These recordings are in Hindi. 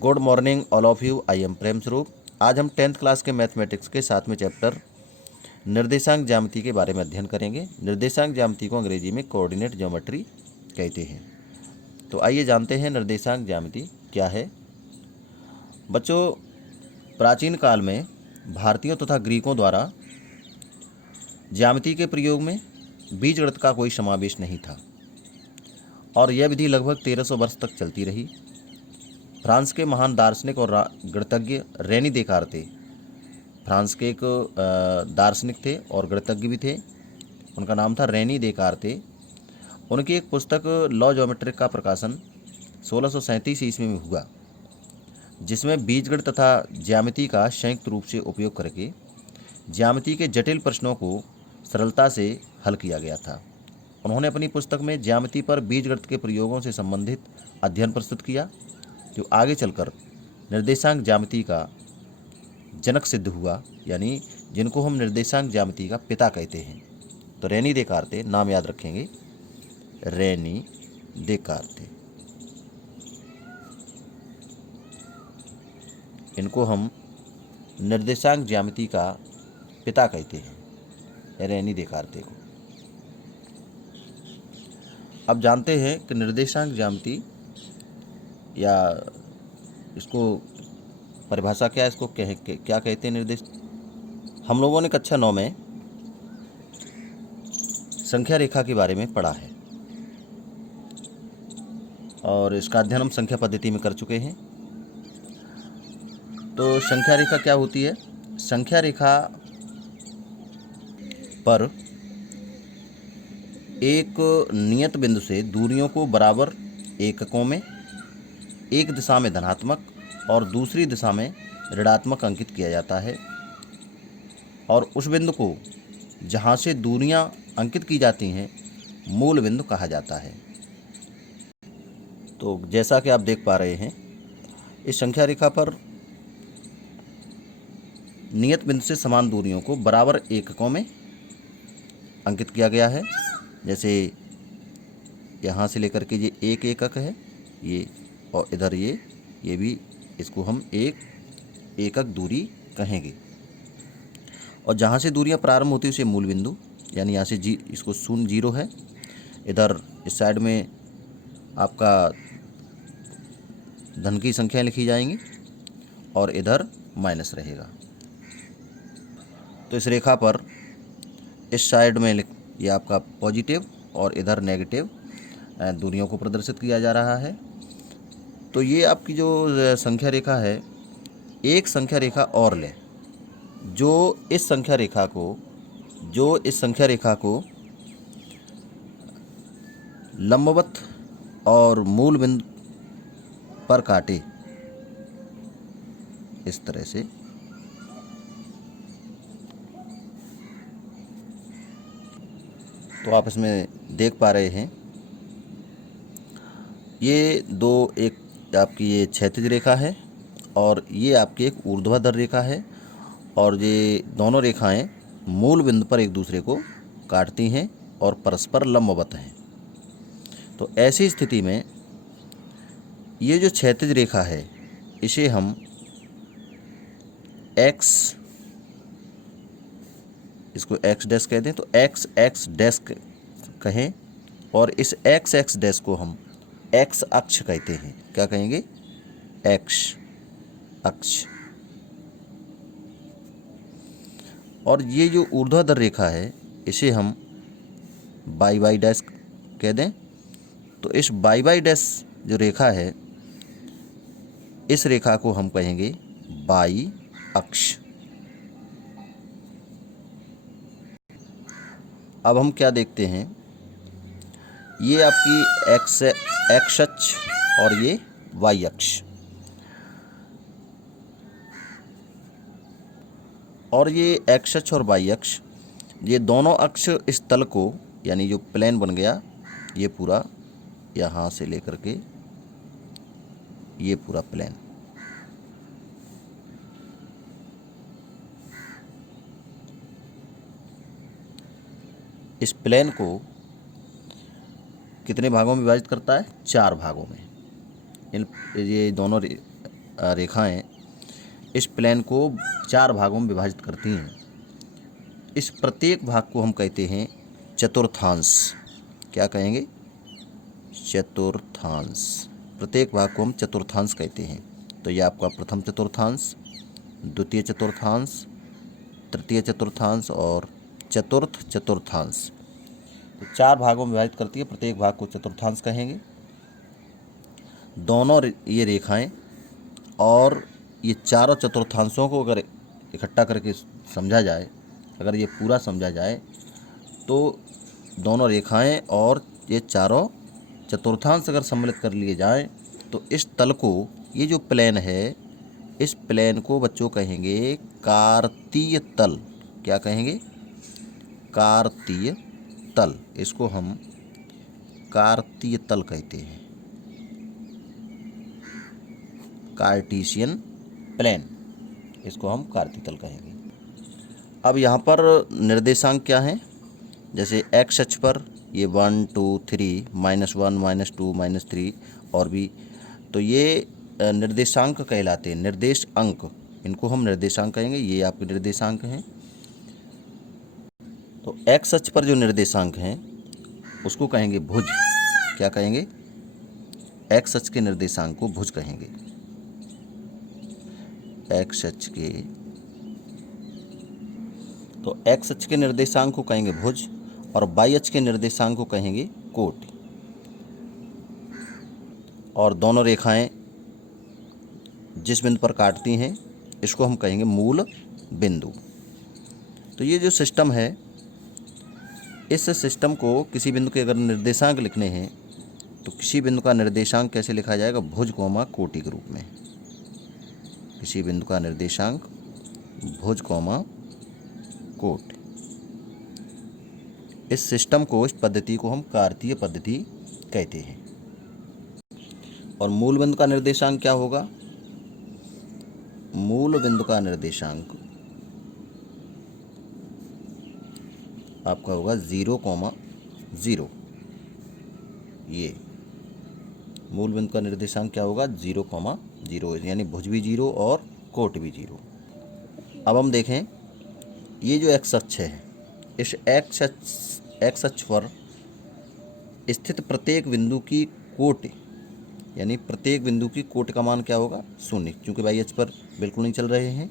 Good morning all of you. I am Prem Swaroop. आज हम 10th क्लास के मैथमेटिक्स के 7वें चैप्टर निर्देशांक ज्यामिति के बारे में अध्ययन करेंगे। निर्देशांक ज्यामिति को अंग्रेजी में कोऑर्डिनेट ज्योमेट्री कहते हैं। तो आइए जानते हैं निर्देशांक ज्यामिति क्या है। बच्चों, प्राचीन काल में भारतीयों तथा ग्रीकों द्वारा ज्यामिति के प्रयोग में बीजगणित का कोई समावेश नहीं था और यह विधि लगभग 1300 वर्ष तक चलती रही। फ्रांस के महान दार्शनिक और गणितज्ञ रेनी देकार्ते फ्रांस के एक दार्शनिक थे और गणितज्ञ भी थे। उनका नाम था रेनी देकार्ते। उनकी एक पुस्तक लॉ ज्योमेट्रिक का प्रकाशन 1637 ईस्वी में हुआ, जिसमें बीजगणित तथा ज्यामिति का संयुक्त रूप से उपयोग करके ज्यामिति के जटिल प्रश्नों को सरलता से हल किया गया था। उन्होंने अपनी पुस्तक में ज्यामिति पर बीजगणित के प्रयोगों से संबंधित अध्ययन प्रस्तुत किया, जो आगे चलकर निर्देशांक ज्यामिति का जनक सिद्ध हुआ, यानी जिनको हम निर्देशांक ज्यामिति का पिता कहते हैं। तो रेनी देकार्ते, नाम याद रखेंगे, रेनी देकार्ते। इनको हम निर्देशांक ज्यामिति का पिता कहते हैं, रेनी देकार्ते को। अब जानते हैं कि निर्देशांक ज्यामिति या इसको परिभाषा क्या है, इसको क्या कहते हैं निर्देश। हम लोगों ने कक्षा 9 में संख्या रेखा के बारे में पढ़ा है और इसका अध्ययन हम संख्या पद्धति में कर चुके हैं। तो संख्या रेखा क्या होती है? संख्या रेखा पर एक नियत बिंदु से दूरियों को बराबर एककों में एक दिशा में धनात्मक और दूसरी दिशा में ऋणात्मक अंकित किया जाता है और उस बिंदु को जहाँ से दूरियां अंकित की जाती हैं मूल बिंदु कहा जाता है। तो जैसा कि आप देख पा रहे हैं, इस संख्या रेखा पर नियत बिंदु से समान दूरियों को बराबर एककों में अंकित किया गया है। जैसे यहाँ से लेकर के ये एक एकक है, ये, और इधर ये भी, इसको हम एक एकक दूरी कहेंगे। और जहाँ से दूरियाँ प्रारंभ होती है उसे मूल बिंदु, यानी यहाँ से इसको 0 है। इधर इस साइड में आपका धन की संख्या लिखी जाएंगी और इधर माइनस रहेगा। तो इस रेखा पर इस साइड में ये आपका पॉजिटिव और इधर नेगेटिव दूरियों को प्रदर्शित किया जा रहा है। तो ये आपकी जो संख्या रेखा है, एक संख्या रेखा और लें जो इस संख्या रेखा को लंबवत और मूल बिंदु पर काटे, इस तरह से। तो आप इसमें देख पा रहे हैं, ये दो, एक आपकी ये क्षैतिज रेखा है और ये आपकी एक ऊर्ध्वाधर रेखा है, और ये दोनों रेखाएं मूल बिंदु पर एक दूसरे को काटती हैं और परस्पर लंबवत हैं। तो ऐसी स्थिति में ये जो क्षैतिज रेखा है, इसे हम x, इसको x डैश कहते हैं, तो x डैश कहें, और इस x डैश को हम x अक्ष कहते हैं। क्या कहेंगे? x अक्ष। और ये जो ऊर्ध्वाधर रेखा है, इसे हम y डैश कह दें। तो इस y डैश जो रेखा है, इस रेखा को हम कहेंगे y अक्ष। अब हम क्या देखते हैं, ये आपकी x अक्ष और ये y अक्ष, और ये x अक्ष और y अक्ष, ये दोनों अक्ष इस तल को, यानी जो प्लेन बन गया, ये पूरा यहाँ से लेकर के ये पूरा प्लेन, इस प्लेन को कितने भागों में विभाजित करता है? 4 भागों में। ये दोनों रेखाएं इस प्लेन को 4 भागों में विभाजित करती हैं। इस प्रत्येक भाग को हम कहते हैं चतुर्थांश। क्या कहेंगे? चतुर्थांश। प्रत्येक भाग को हम चतुर्थांश कहते हैं। तो ये आपका प्रथम चतुर्थांश, द्वितीय चतुर्थांश, तृतीय चतुर्थांश और चतुर्थ चतुर्थांश। तो 4 भागों में विभाजित करती है, प्रत्येक भाग को चतुर्थांश कहेंगे। दोनों ये रेखाएं और ये चारों चतुर्थांशों को अगर इकट्ठा करके समझा जाए, अगर ये पूरा समझा जाए, तो दोनों रेखाएं और ये चारों चतुर्थांश अगर सम्मिलित कर लिए जाएं, तो इस तल को, ये जो प्लेन है, इस प्लेन को बच्चों कहेंगे कार्तीय तल। क्या कहेंगे? कार्तीय तल। इसको हम कार्तीय तल कहते हैं, कार्टीशियन प्लेन, इसको हम कार्तीय तल कहेंगे। अब यहाँ पर निर्देशांक क्या हैं? जैसे एक्स अक्ष पर ये 1 2 3 -1 -2 -3 और भी, तो ये निर्देशांक कहलाते हैं, निर्देश अंक। इनको हम निर्देशांक कहेंगे। ये आपके निर्देशांक हैं। तो एक्स अक्ष पर जो निर्देशांक हैं उसको कहेंगे भुज। क्या कहेंगे? एक्स अक्ष के निर्देशांक को भुज कहेंगे। एक्स अक्ष के, तो एक्स अक्ष के निर्देशांक को कहेंगे भुज और वाई अक्ष के निर्देशांक को कहेंगे कोट। और दोनों रेखाएं जिस बिंदु पर काटती हैं इसको हम कहेंगे मूल बिंदु। तो ये जो सिस्टम है, इस सिस्टम को किसी बिंदु के अगर निर्देशांक लिखने हैं तो किसी बिंदु का निर्देशांक कैसे लिखा जाएगा? भुज कोमा कोटि के रूप में। किसी बिंदु का निर्देशांक भुज कोमा कोट। इस सिस्टम को, इस पद्धति को हम कार्तीय पद्धति कहते हैं। और मूल बिंदु का निर्देशांक क्या होगा? मूल बिंदु का निर्देशांक आपका होगा 0,0। ये मूल बिंदु का निर्देशांक क्या होगा? 0,0, यानी भुज भी 0 और कोट भी 0। अब हम देखें, ये जो एक्स अक्ष है, इस एक्स अक्ष पर स्थित प्रत्येक बिंदु की कोट, यानी प्रत्येक बिंदु की कोट का मान क्या होगा? 0, क्योंकि वाई अक्ष पर बिल्कुल नहीं चल रहे हैं।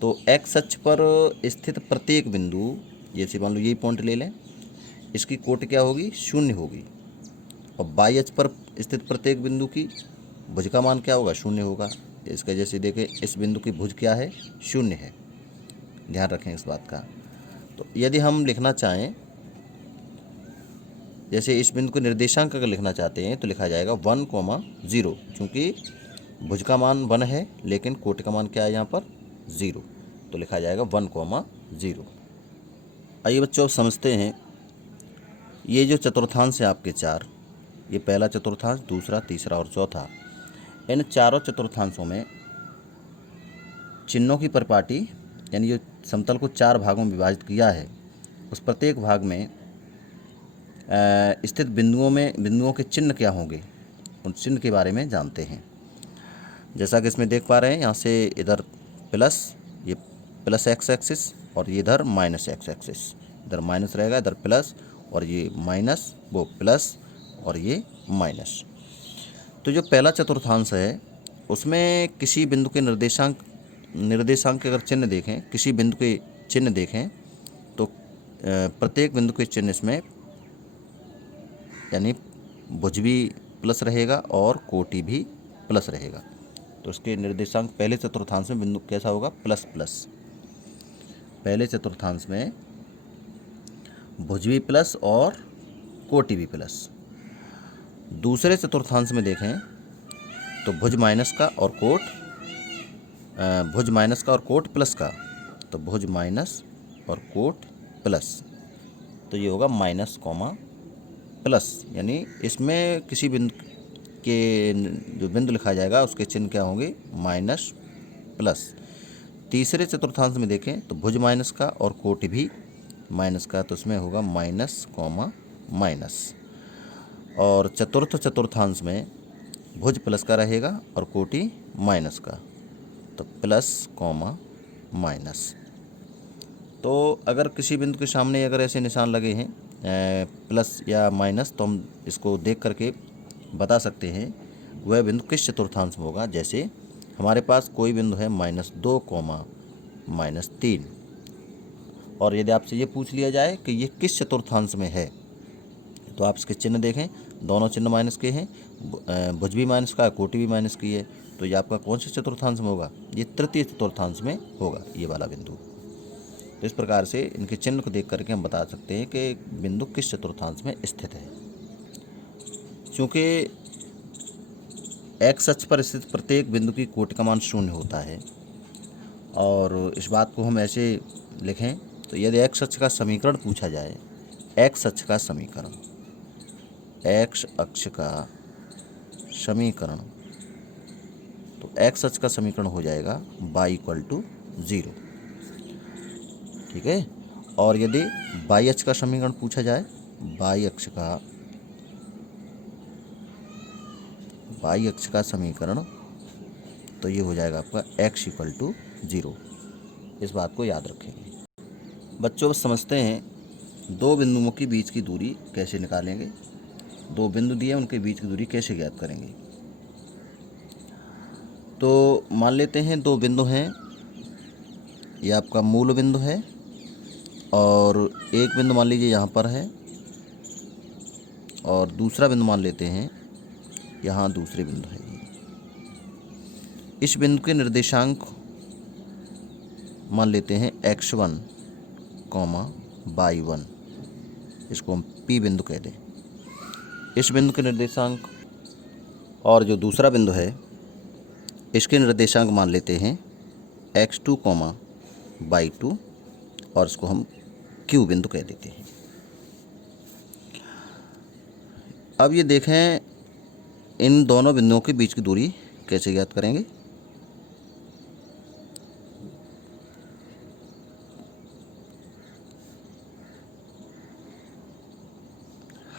तो एक्स अक्ष पर स्थित प्रत्येक बिंदु, जैसे मान लो यही पॉइंट ले लें, इसकी कोट क्या होगी? 0 होगी। और वाई अक्ष पर स्थित प्रत्येक बिंदु की भुज का मान क्या होगा? 0 होगा। इसका जैसे देखें, इस बिंदु की भुज क्या है? 0 है। ध्यान रखें इस बात का। तो यदि हम लिखना चाहें, जैसे इस बिंदु को निर्देशांक अगर लिखना चाहते हैं तो लिखा जाएगा 1,0, क्योंकि भुज का मान 1 है लेकिन कोट का मान क्या है यहाँ पर? 0, तो लिखा जाएगा 1,0। आइए बच्चों, अब समझते हैं ये जो चतुर्थांश है आपके 4, ये पहला चतुर्थांश, दूसरा, तीसरा और चौथा। इन चारों चतुर्थांशों में चिन्हों की परिपाटी, यानी जो समतल को 4 भागों में विभाजित किया है, उस प्रत्येक भाग में स्थित बिंदुओं के चिन्ह क्या होंगे, उन चिन्ह के बारे में जानते हैं। जैसा कि इसमें देख पा रहे हैं, यहाँ से इधर प्लस, ये प्लस एक्स एक्सिस, और ये इधर माइनस एक्स एक्सिस। इधर माइनस रहेगा, इधर प्लस, और ये माइनस, वो प्लस, और ये माइनस। तो जो पहला चतुर्थांश है उसमें किसी बिंदु के निर्देशांक के अगर चिन्ह देखें, किसी बिंदु के चिन्ह देखें, तो प्रत्येक बिंदु के चिन्ह इसमें, यानी भुज भी प्लस रहेगा और कोटि भी प्लस रहेगा। तो उसके निर्देशांक पहले चतुर्थांश में बिंदु कैसा होगा? Plus plus. पहले चतुर्थांश में भुज भी प्लस और कोटि भी प्लस। दूसरे चतुर्थांश में देखें तो भुज माइनस का और कोट, भुज माइनस का और कोट प्लस का, तो भुज माइनस और कोट प्लस, तो ये होगा माइनस कॉमा प्लस। यानी इसमें किसी बिंदु के जो बिंदु लिखा जाएगा उसके चिन्ह क्या होंगे? Minus plus. तीसरे चतुर्थांश में देखें तो भुज माइनस का और कोटि भी माइनस का, तो उसमें होगा माइनस कॉमा माइनस। और चतुर्थ चतुर्थांश में भुज प्लस का रहेगा और कोटि माइनस का, तो प्लस कॉमा माइनस। तो अगर किसी बिंदु के सामने अगर ऐसे निशान लगे हैं प्लस या माइनस, तो हम इसको देख करके बता सकते हैं वह बिंदु किस चतुर्थांश में होगा। जैसे हमारे पास कोई बिंदु है -2 कॉमा -3, और यदि आपसे ये पूछ लिया जाए कि ये किस चतुर्थांश में है, तो आप इसके चिन्ह देखें, दोनों चिन्ह माइनस के हैं, भुज भी माइनस का, कोटि भी माइनस की है, तो ये आपका कौन से चतुर्थांश में होगा? ये तृतीय चतुर्थांश में होगा ये वाला बिंदु। तो इस प्रकार से इनके चिन्ह को देख करके हम बता सकते हैं कि बिंदु किस चतुर्थांश में स्थित है। चूँकि एक्स अक्ष पर स्थित प्रत्येक बिंदु की कोटि का मान 0 होता है, और इस बात को हम ऐसे लिखें, तो यदि एक्स अक्ष का समीकरण पूछा जाए, एक्स अक्ष का समीकरण, एक्स अक्ष का समीकरण, तो एक्स अक्ष का समीकरण हो जाएगा y = 0, ठीक है। और यदि y अक्ष का समीकरण पूछा जाए, y अक्ष का समीकरण, तो ये हो जाएगा आपका x = 0। इस बात को याद रखेंगे बच्चों। बस समझते हैं दो बिंदुओं के बीच की दूरी कैसे निकालेंगे, दो बिंदु दिए उनके बीच की दूरी कैसे ज्ञात करेंगे। तो मान लेते हैं दो बिंदु हैं, ये आपका मूल बिंदु है, और एक बिंदु मान लीजिए यहाँ पर है, और दूसरा बिंदु मान लेते हैं यहाँ दूसरे बिंदु है। इस बिंदु के निर्देशांक मान लेते हैं x1, y1, इसको हम P बिंदु कह दें। इस बिंदु के निर्देशांक, और जो दूसरा बिंदु है इसके निर्देशांक मान लेते हैं x2, y2, और इसको हम Q बिंदु कह देते हैं। अब ये देखें इन दोनों बिंदुओं के बीच की दूरी कैसे ज्ञात करेंगे।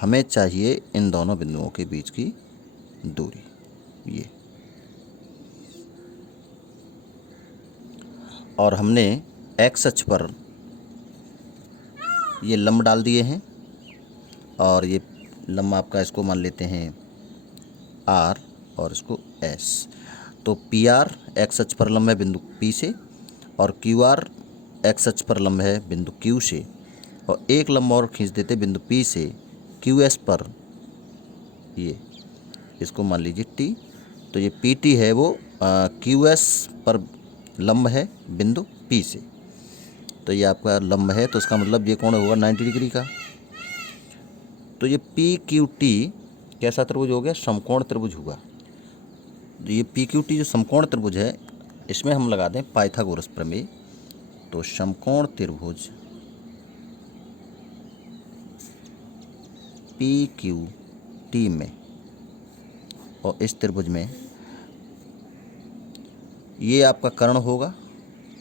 हमें चाहिए इन दोनों बिंदुओं के बीच की दूरी, ये, और हमने एक्स अक्ष पर ये लंब डाल दिए हैं, और ये लंब आपका इसको मान लेते हैं R और इसको S। तो PR एक्स अक्ष पर लंब है बिंदु P से, और QR एक्स अक्ष पर लंब है बिंदु Q से, और एक लंब और खींच देते बिंदु P से QS पर, ये इसको मान लीजिए T। तो ये PT है वो QS पर लंब है बिंदु P से, तो ये आपका लंब है, तो इसका मतलब ये कोण होगा 90 डिग्री का। तो ये PQT कैसा त्रिभुज हो गया? समकोण त्रिभुज हुआ। तो ये PQT जो समकोण त्रिभुज है, इसमें हम लगा दें पाइथागोरस प्रमेय। तो समकोण त्रिभुज PQT में, और इस त्रिभुज में ये आपका कर्ण होगा,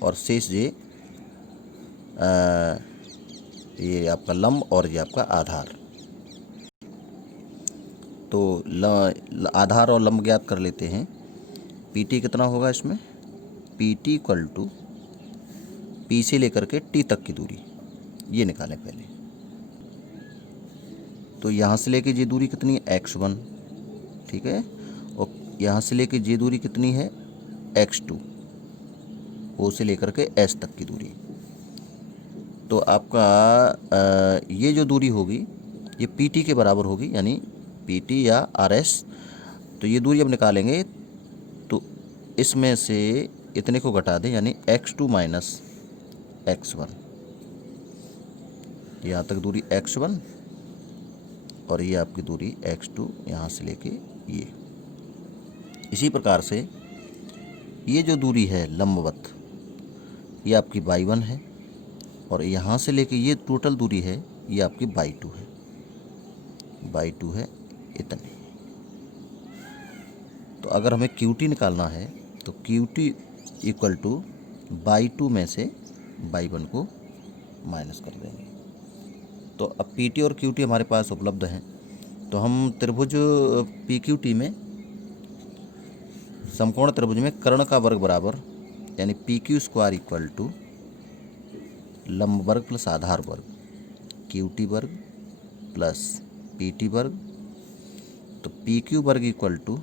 और शेष ये आपका लंब, और ये आपका आधार। तो आधार और लंब ज्ञात कर लेते हैं। PT कितना होगा इसमें? PT = P से लेकर के T तक की दूरी, ये निकालें पहले। तो यहाँ से लेके ये दूरी कितनी है? x1, ठीक है, और यहाँ से लेके ये दूरी कितनी है? x2, O से लेकर के S तक की दूरी। तो आपका ये जो दूरी होगी ये PT के बराबर होगी, यानी PT या RS। तो ये दूरी अब निकालेंगे, तो इसमें से इतने को घटा दें, यानी x2 - x1, यहाँ तक दूरी x1, और ये आपकी दूरी x2 यहाँ से लेके ये। इसी प्रकार से ये जो दूरी है लंबवत, ये आपकी y1 है, और यहाँ से लेके ये टोटल दूरी है, ये आपकी y2 है, y2 है इतने। तो अगर हमें QT निकालना है, तो QT = y2 में से y1 को माइनस कर देंगे। तो अब PT और QT हमारे पास उपलब्ध हैं, तो हम त्रिभुज PQT में समकोण त्रिभुज में कर्ण का वर्ग बराबर यानी P Q square equal to लंब वर्ग प्लस आधार वर्ग क्यू टी वर्ग प्लस पी टी वर्ग। तो पी क्यू वर्ग इक्वल टू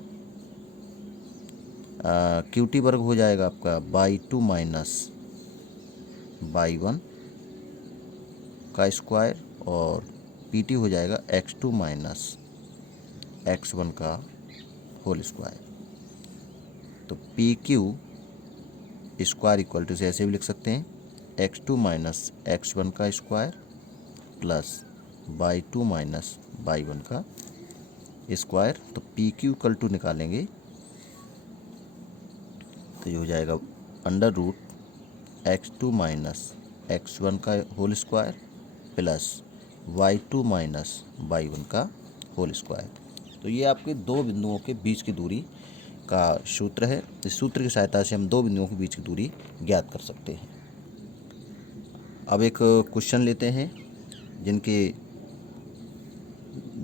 क्यू टी वर्ग हो जाएगा आपका y two minus y one का स्क्वायर और पी टी हो जाएगा x two minus x one का होल स्क्वायर। तो P Q square equal to से ऐसे भी लिख सकते हैं x two minus x one का square plus y two minus y one का स्क्वायर। तो पी क्यू इक्वल टू निकालेंगे तो ये हो जाएगा under root x two minus x one का whole square plus y two minus y one का होल स्क्वायर। तो ये आपके दो बिंदुओं के बीच की दूरी का सूत्र है। इस सूत्र की सहायता से हम दो बिंदुओं के बीच की दूरी ज्ञात कर सकते हैं। अब एक क्वेश्चन लेते हैं जिनके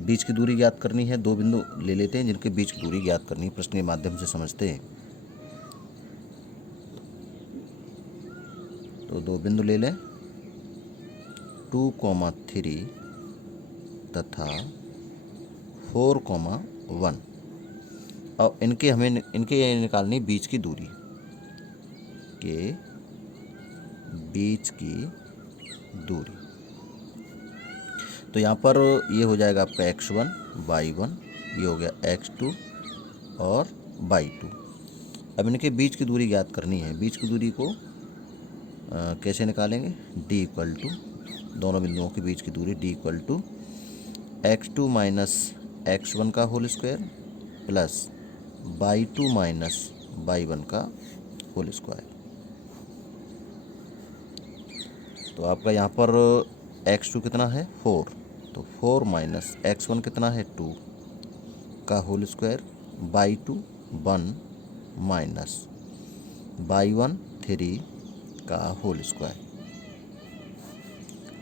बीच की दूरी ज्ञात करनी है। दो बिंदु ले लेते हैं जिनके बीच की दूरी ज्ञात करनी है, प्रश्न के माध्यम से समझते हैं। तो दो बिंदु ले लें 2,3 तथा 4,1। अब इनके निकालनी बीच की दूरी के बीच की दूरी। तो यहाँ पर ये हो जाएगा आपका x1 y1, ये हो गया x2 और y2। अब इनके बीच की दूरी ज्ञात करनी है। बीच की दूरी को कैसे निकालेंगे, d इक्वल टू दोनों बिंदुओं के बीच की दूरी d equal to x2 minus x1 का whole square plus y2 minus y1 का होल स्क्वायर। तो आपका यहाँ पर x2 कितना है 4, तो 4 माइनस x1 कितना है 2 का whole square y2 1 minus y1 3 का होल स्क्वायर।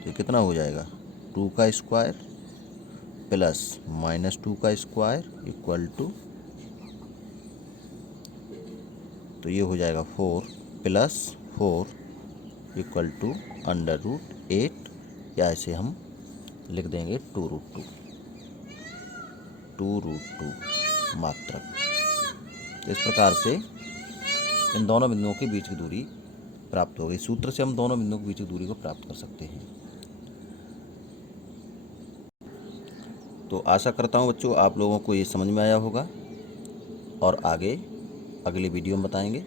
तो कितना हो जाएगा 2 का स्क्वायर प्लस माइनस 2 का स्क्वायर इक्वल टू, तो ये हो जाएगा 4 plus 4 equal to under root 8, या ऐसे हम लिख देंगे 2√2 मात्रक। तो इस प्रकार से इन दोनों बिंदुओं के बीच की दूरी प्राप्त हो गई। सूत्र से हम दोनों बिंदुओं के बीच की दूरी को प्राप्त कर सकते हैं। तो आशा करता हूँ बच्चों आप लोगों को ये समझ में आया होगा और आगे अगली वीडियो में बताएंगे।